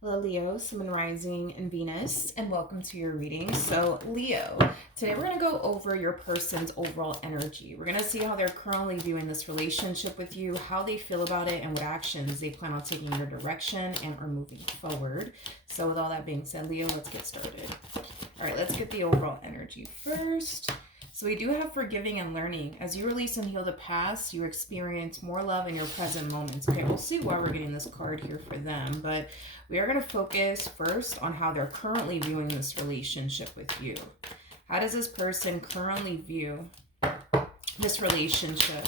Hello, Leo, Sun, Rising, and Venus, and welcome to your reading. So, Leo, today we're going to go over your person's overall energy. We're going to see how they're currently viewing this relationship with you, how they feel about it, and what actions they plan on taking in your direction and are moving forward. So, with all that being said, Leo, let's get started. All right, let's get the overall energy first. So we do have forgiving and learning. As you release and heal the past, you experience more love in your present moments. Okay, we'll see why we're getting this card here for them, but we are going to focus first on how they're currently viewing this relationship with you. How does this person currently view this relationship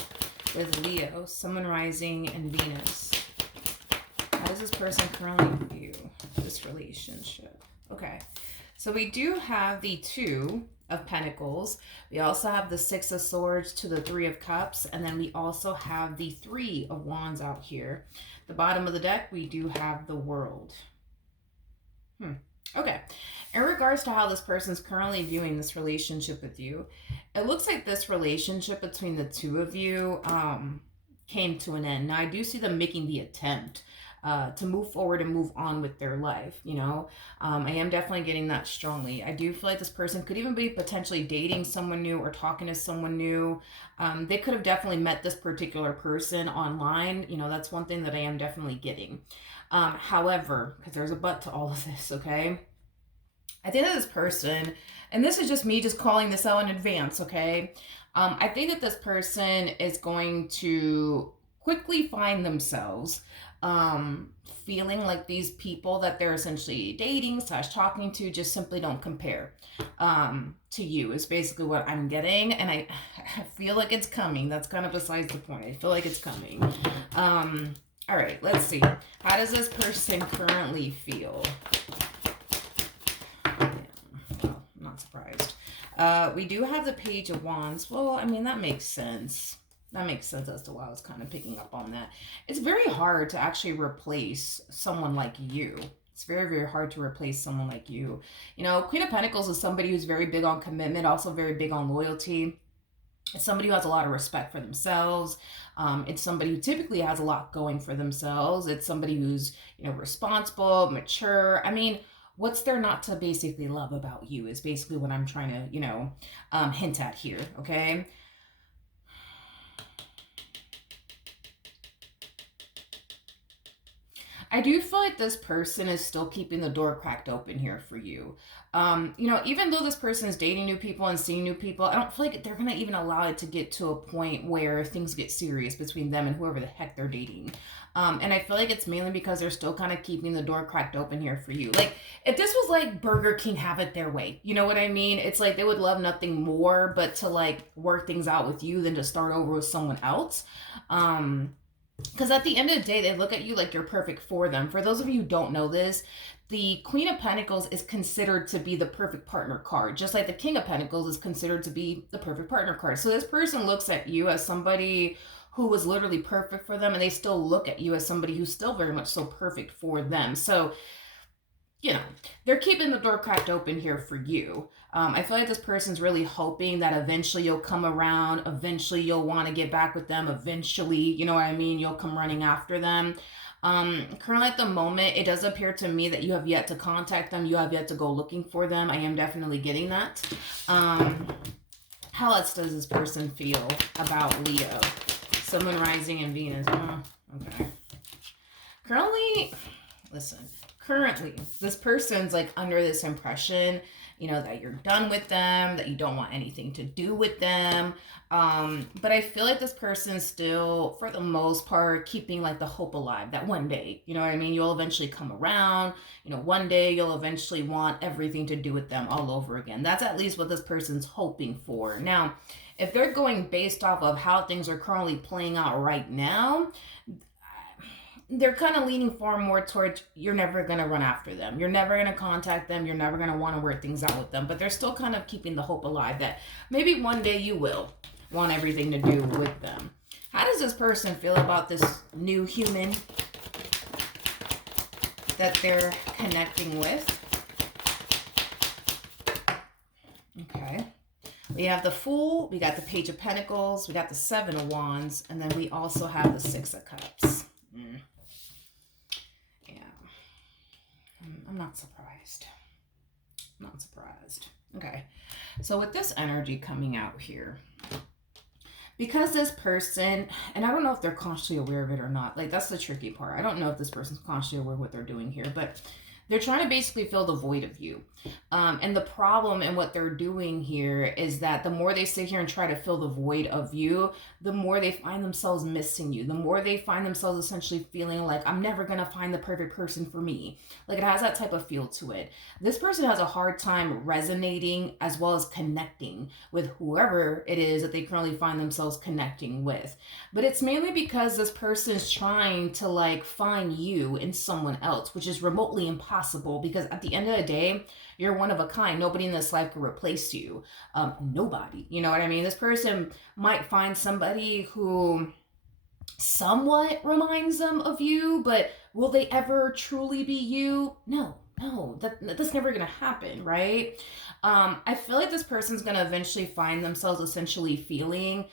with Leo, Sun, Rising, and Venus? How does this person currently view this relationship? Okay, so we do have the Two of Pentacles. We also have the Six of Swords to the Three of Cups, and then we also have the Three of Wands out here. The bottom of the deck, we do have the World. Okay. In regards to how this person's currently viewing this relationship with you, it looks like this relationship between the two of you came to an end. Now, I do see them making the attempt to move forward and move on with their life. I am definitely getting that strongly. I do feel like this person could even be potentially dating someone new or talking to someone new. They could have definitely met this particular person online. That's one thing that I am definitely getting. However, because there's a but to all of this, okay? I think that this person, and this is just me just calling this out in advance, okay? I think that this person is going to quickly find themselves feeling like these people that they're essentially dating / talking to just simply don't compare to you is basically what I'm getting. And I feel like it's coming. That's kind of besides the point. I feel like it's coming. All right, let's see. How does this person currently feel? Well, I'm not surprised. We do have the Page of Wands. Well, I mean, that makes sense. That makes sense as to why I was kind of picking up on that. It's very hard to actually replace someone like you. It's very, very hard to replace someone like you. Queen of Pentacles is somebody who's very big on commitment, also very big on loyalty. It's somebody who has a lot of respect for themselves. It's somebody who typically has a lot going for themselves. It's somebody who's, responsible, mature. I mean, what's there not to basically love about you is basically what I'm trying to, hint at here, okay? I do feel like this person is still keeping the door cracked open here for you. Even though this person is dating new people and seeing new people, I don't feel like they're going to even allow it to get to a point where things get serious between them and whoever the heck they're dating. And I feel like it's mainly because they're still kind of keeping the door cracked open here for you. Like, if this was like Burger King, have it their way. You know what I mean? It's like they would love nothing more but to like work things out with you than to start over with someone else. Because at the end of the day, they look at you like you're perfect for them. For those of you who don't know this, the Queen of Pentacles is considered to be the perfect partner card, just like the King of Pentacles is considered to be the perfect partner card. So this person looks at you as somebody who was literally perfect for them, and they still look at you as somebody who's still very much so perfect for them. So they're keeping the door cracked open here for you. I feel like this person's really hoping that eventually you'll come around. Eventually you'll want to get back with them. Eventually, you know what I mean? You'll come running after them. Currently at the moment, it does appear to me that you have yet to contact them. You have yet to go looking for them. I am definitely getting that. How else does this person feel about Leo? Sun, Rising, and Venus. Okay. Currently, this person's like under this impression, that you're done with them, that you don't want anything to do with them. But I feel like this person's still, for the most part, keeping like the hope alive that one day, you know what I mean? You'll eventually come around, one day you'll eventually want everything to do with them all over again. That's at least what this person's hoping for. Now, if they're going based off of how things are currently playing out right now, they're kind of leaning far more towards you're never going to run after them. You're never going to contact them. You're never going to want to work things out with them. But they're still kind of keeping the hope alive that maybe one day you will want everything to do with them. How does this person feel about this new human that they're connecting with? Okay. We have the Fool, we got the Page of Pentacles, we got the Seven of Wands, and then we also have the Six of Cups. Yeah. not surprised. Not surprised. Okay. So with this energy coming out here, because this person, and I don't know if they're consciously aware of it or not. Like, that's the tricky part. I don't know if this person's consciously aware of what they're doing here, but they're trying to basically fill the void of you. And the problem in what they're doing here is that the more they sit here and try to fill the void of you, the more they find themselves missing you. The more they find themselves essentially feeling like, I'm never going to find the perfect person for me. Like, it has that type of feel to it. This person has a hard time resonating as well as connecting with whoever it is that they currently find themselves connecting with. But it's mainly because this person is trying to like find you in someone else, which is remotely impossible, because at the end of the day, you're one of a kind. Nobody in this life can replace you. Nobody. You know what I mean? This person might find somebody who somewhat reminds them of you, but will they ever truly be you? No, that's never gonna happen, right? I feel like this person's gonna eventually find themselves essentially feeling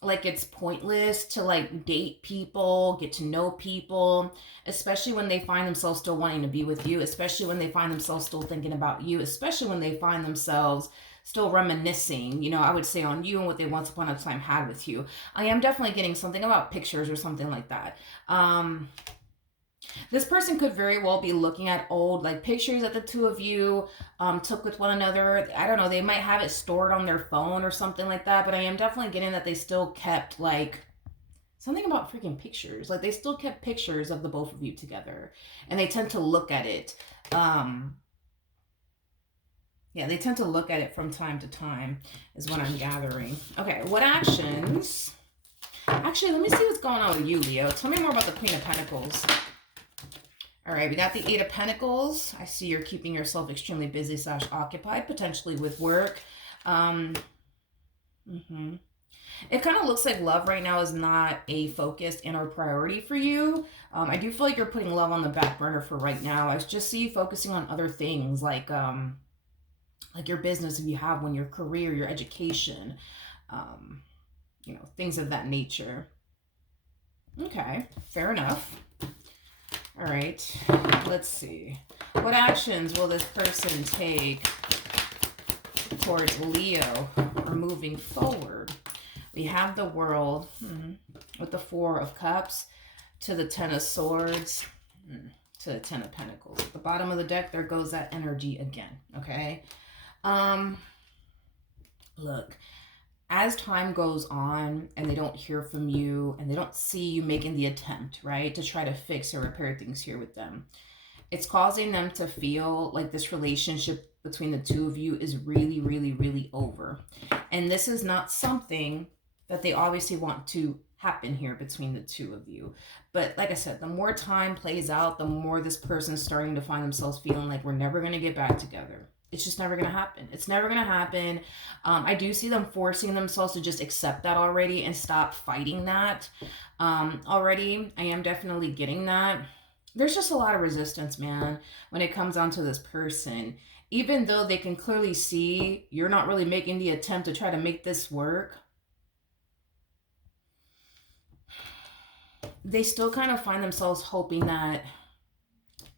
like it's pointless to like date people, get to know people, especially when they find themselves still wanting to be with you, especially when they find themselves still thinking about you, especially when they find themselves still reminiscing, you know, I would say on you and what they once upon a time had with you. I am definitely getting something about pictures or something like that. This person could very well be looking at old like pictures that the two of you took with one another. I don't know, they might have it stored on their phone or something like that, but I am definitely getting that they still kept like something about freaking pictures. Like, they still kept pictures of the both of you together, and they tend to look at it. Yeah, they tend to look at it from time to time, is what I'm gathering. Okay, what actions? Actually, let me see what's going on with you, Leo. Tell me more about the Queen of Pentacles. All right, we got the Eight of Pentacles. I see you're keeping yourself extremely busy / occupied, potentially with work. It kind of looks like love right now is not a focus and or priority for you. I do feel like you're putting love on the back burner for right now. I just see you focusing on other things like your business if you have one, your career, your education, you know, things of that nature. Okay, fair enough. All right, let's see. What actions will this person take towards Leo or moving forward? We have the World with the Four of Cups to the Ten of Swords to the Ten of Pentacles. At the bottom of the deck, there goes that energy again, okay? Look, as time goes on and they don't hear from you and they don't see you making the attempt, right, to try to fix or repair things here with them, it's causing them to feel like this relationship between the two of you is really, really, really over. And this is not something that they obviously want to happen here between the two of you. But like I said, the more time plays out, the more this person is starting to find themselves feeling like we're never going to get back together. It's just never going to happen. It's never going to happen. I do see them forcing themselves to just accept that already and stop fighting that already. I am definitely getting that. There's just a lot of resistance, man, when it comes down to this person. Even though they can clearly see you're not really making the attempt to try to make this work, they still kind of find themselves hoping that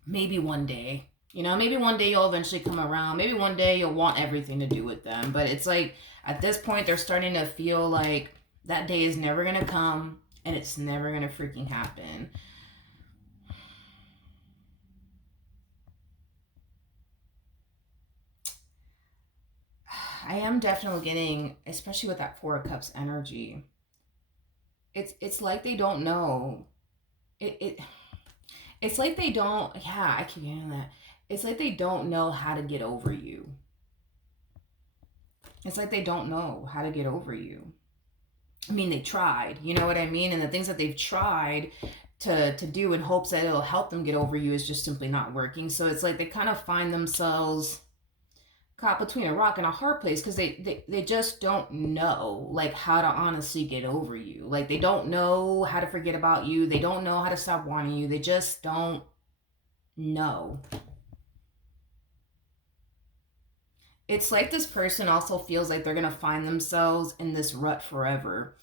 maybe one day, you know, maybe one day you'll eventually come around. Maybe one day you'll want everything to do with them. But it's like, at this point, they're starting to feel like that day is never going to come and it's never going to freaking happen. I am definitely getting, especially with that Four of Cups energy, it's like they don't know. It's like they don't, yeah, I keep getting that. It's like they don't know how to get over you. It's like they don't know how to get over you. I mean, they tried, you know what I mean? And the things that they've tried to do in hopes that it'll help them get over you is just simply not working. So it's like they kind of find themselves caught between a rock and a hard place, because they just don't know like how to honestly get over you. Like, they don't know how to forget about you. They don't know how to stop wanting you. They just don't know. It's like this person also feels like they're gonna find themselves in this rut forever.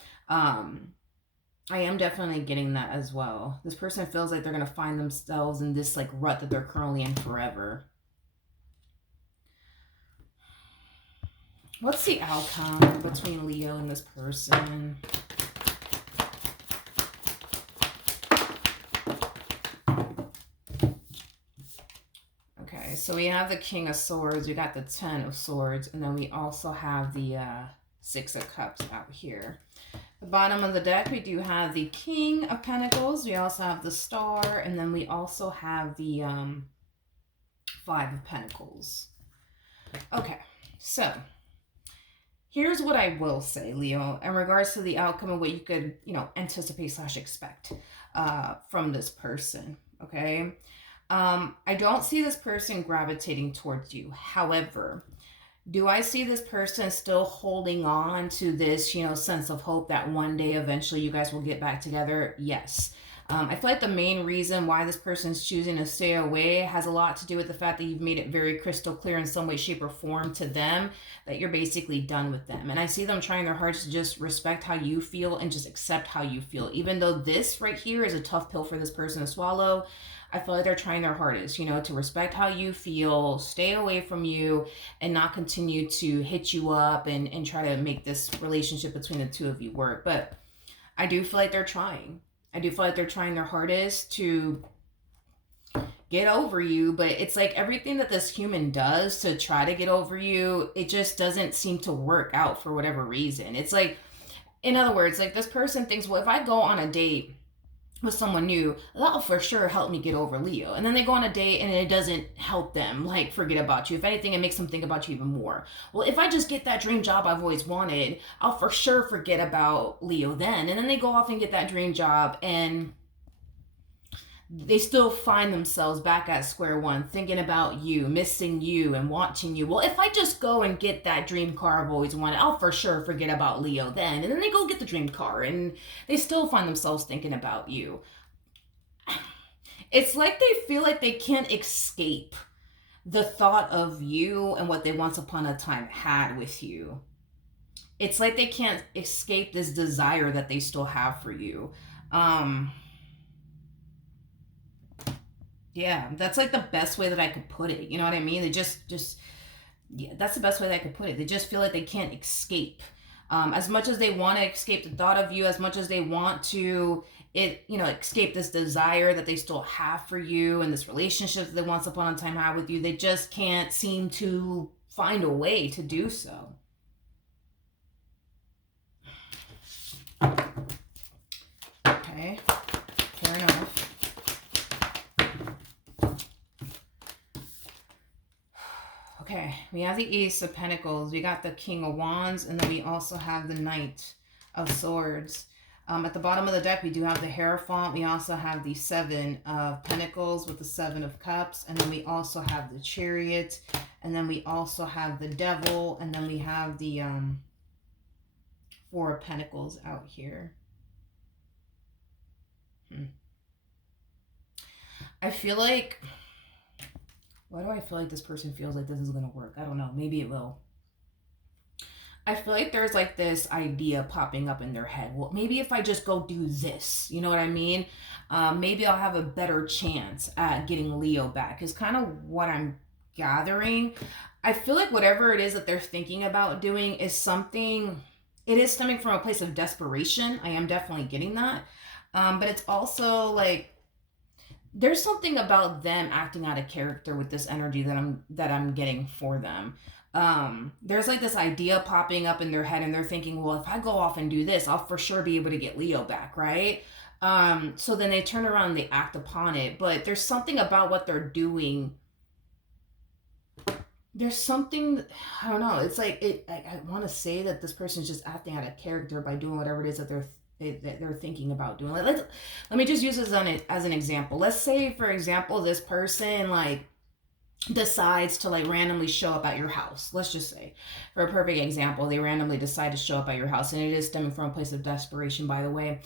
I am definitely getting that as well. This person feels like they're going to find themselves in this like rut that they're currently in forever. What's the outcome between Leo and this person? Okay, so we have the King of Swords, we got the Ten of Swords, and then we also have the Six of Cups out here. The bottom of the deck, we do have the King of Pentacles, we also have the Star, and then we also have the Five of Pentacles. Okay, so here's what I will say, Leo, in regards to the outcome of what you could, anticipate / expect from this person, okay? I don't see this person gravitating towards you. However, do I see this person still holding on to this, sense of hope that one day eventually you guys will get back together? Yes. I feel like the main reason why this person's choosing to stay away has a lot to do with the fact that you've made it very crystal clear in some way, shape, or form to them that you're basically done with them. And I see them trying their hardest to just respect how you feel and just accept how you feel. Even though this right here is a tough pill for this person to swallow, I feel like they're trying their hardest, to respect how you feel, stay away from you, and not continue to hit you up and try to make this relationship between the two of you work. But I do feel like they're trying. I do feel like they're trying their hardest to get over you, but it's like everything that this human does to try to get over you, it just doesn't seem to work out for whatever reason. It's like, in other words, like this person thinks, well, if I go on a date with someone new, that'll for sure help me get over Leo. And then they go on a date and it doesn't help them like forget about you. If anything, it makes them think about you even more. Well, if I just get that dream job I've always wanted, I'll for sure forget about Leo then. And then they go off and get that dream job and they still find themselves back at square one, thinking about you, missing you, and watching you. Well, if I just go and get that dream car I've always wanted, I'll for sure forget about Leo then. And then they go get the dream car, and they still find themselves thinking about you. It's like they feel like they can't escape the thought of you and what they once upon a time had with you. It's like they can't escape this desire that they still have for you. Yeah, that's like the best way that I could put it. You know what I mean? They just yeah, that's the best way that I could put it. They just feel like they can't escape. As much as they want to escape the thought of you, as much as they want to escape this desire that they still have for you and this relationship that they once upon a time had with you, they just can't seem to find a way to do so. Okay, fair enough. Okay, we have the Ace of Pentacles, we got the King of Wands, and then we also have the Knight of Swords. At the bottom of the deck, we do have the Hierophant. We also have the Seven of Pentacles with the Seven of Cups, and then we also have the Chariot, and then we also have the Devil, and then we have the Four of Pentacles out here. I feel like... Why do I feel like this person feels like this is going to work? I don't know. Maybe it will. I feel like there's like this idea popping up in their head. Well, maybe if I just go do this, you know what I mean? Maybe I'll have a better chance at getting Leo back is kind of what I'm gathering. I feel like whatever it is that they're thinking about doing is something, it is stemming from a place of desperation. I am definitely getting that. But it's also like, there's something about them acting out of character with this energy that I'm getting for them. There's like this idea popping up in their head and they're thinking, well, if I go off and do this, I'll for sure be able to get Leo back, right? So then they turn around and they act upon it. But there's something about what they're doing. There's something, I don't know. It's like, I want to say that this person's just acting out of character by doing whatever it is that they're thinking about doing. Let me just use this as an example. Let's say, for example, this person like decides to like randomly show up at your house. Let's just say, for a perfect example, they randomly decide to show up at your house, and it is stemming from a place of desperation, by the way.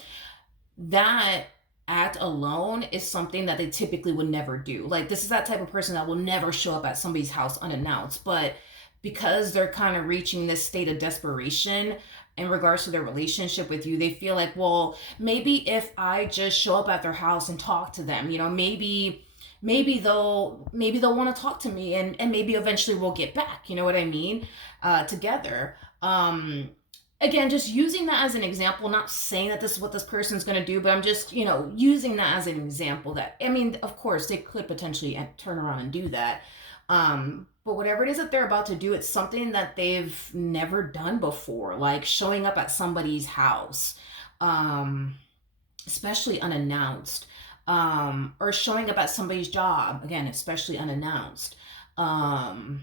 That act alone is something that they typically would never do. Like, this is that type of person that will never show up at somebody's house unannounced, but because they're kind of reaching this state of desperation, in regards to their relationship with you. They feel like, well, maybe if I just show up at their house and talk to them, maybe they'll want to talk to me, and maybe eventually we'll get back, you know what I mean, together. Again, just using that as an example, not saying that this is what this person's going to do, but I'm just, using that as an example that, I mean, of course, they could potentially turn around and do that. But whatever it is that they're about to do, it's something that they've never done before, like showing up at somebody's house, um, especially unannounced, or showing up at somebody's job, again, especially unannounced. Um,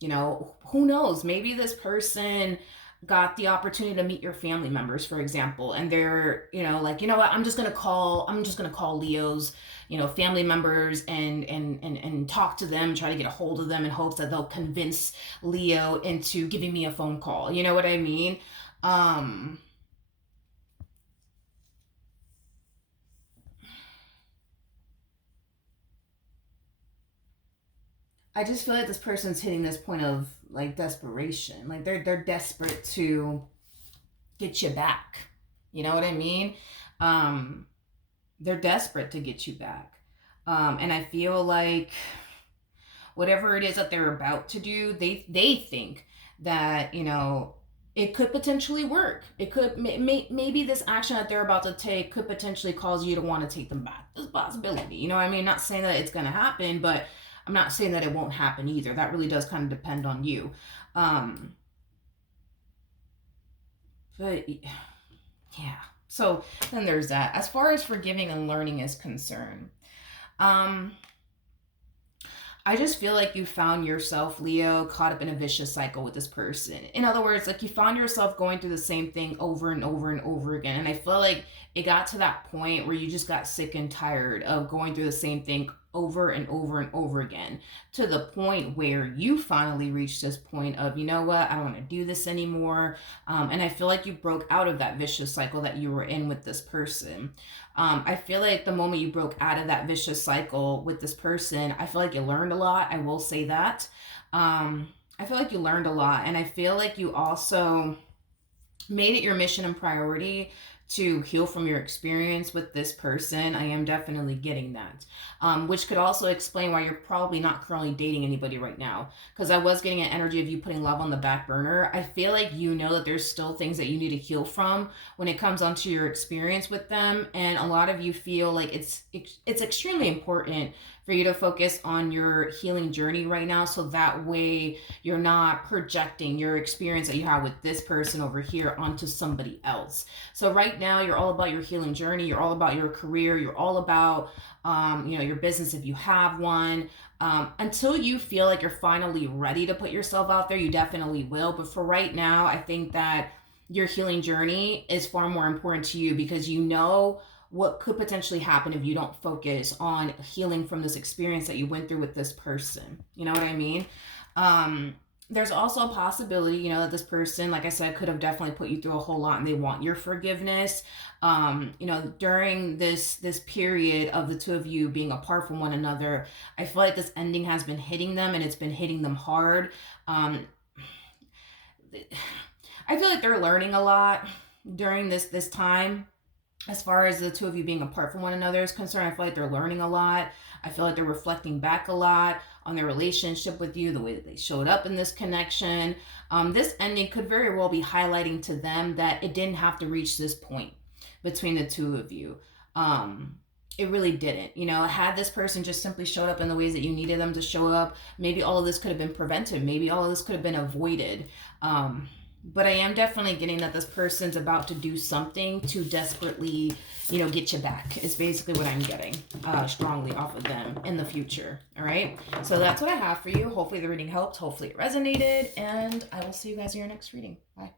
who knows? Maybe this person got the opportunity to meet your family members, for example, and they're, like, you know what, I'm just gonna call Leo's, family members, and talk to them, try to get a hold of them in hopes that they'll convince Leo into giving me a phone call. You know what I mean? Um, I just feel like this person's hitting this point of like desperation. Like they're desperate to get you back. You know what I mean? Um, they're desperate to get you back. And I feel like whatever it is that they're about to do, they think that, it could potentially work. It could maybe this action that they're about to take could potentially cause you to want to take them back. There's a possibility. You know what I mean? Not saying that it's going to happen, but I'm not saying that it won't happen either. That really does kind of depend on you. Um, but yeah. So then there's that. As far as forgiving and learning is concerned, um, I just feel like you found yourself, Leo, caught up in a vicious cycle with this person. In other words, like you found yourself going through the same thing over and over and over again. And I feel like it got to that point where you just got sick and tired of going through the same thing over and over and over again, to the point where you finally reached this point of, you know what, I don't want to do this anymore. And I feel like you broke out of that vicious cycle that you were in with this person. I feel like the moment you broke out of that vicious cycle with this person, I feel like you learned a lot. I will say that. I feel like you learned a lot. And I feel like you also made it your mission and priority to heal from your experience with this person. I am definitely getting that. Which could also explain why you're probably not currently dating anybody right now. Because I was getting an energy of you putting love on the back burner. I feel like you know that there's still things that you need to heal from when it comes onto your experience with them. And a lot of you feel like it's extremely important for you to focus on your healing journey right now, so that way you're not projecting your experience that you have with this person over here onto somebody else. So right now you're all about your healing journey, you're all about your career, you're all about your business if you have one. Until you feel like you're finally ready to put yourself out there, you definitely will. But for right now, I think that your healing journey is far more important to you, because you know what could potentially happen if you don't focus on healing from this experience that you went through with this person. You know what I mean? Um, there's also a possibility, that this person, like I said, could have definitely put you through a whole lot and they want your forgiveness. During this period of the two of you being apart from one another, I feel like this ending has been hitting them, and it's been hitting them hard. Um, I feel like they're learning a lot during this time. As far as the two of you being apart from one another is concerned, I feel like they're learning a lot. I feel like they're reflecting back a lot on their relationship with you, the way that they showed up in this connection. This ending could very well be highlighting to them that it didn't have to reach this point between the two of you. It really didn't. Had this person just simply showed up in the ways that you needed them to show up, maybe all of this could have been prevented. Maybe all of this could have been avoided. But I am definitely getting that this person's about to do something to desperately, get you back. It's basically what I'm getting strongly off of them in the future. All right. So that's what I have for you. Hopefully the reading helped. Hopefully it resonated. And I will see you guys in your next reading. Bye.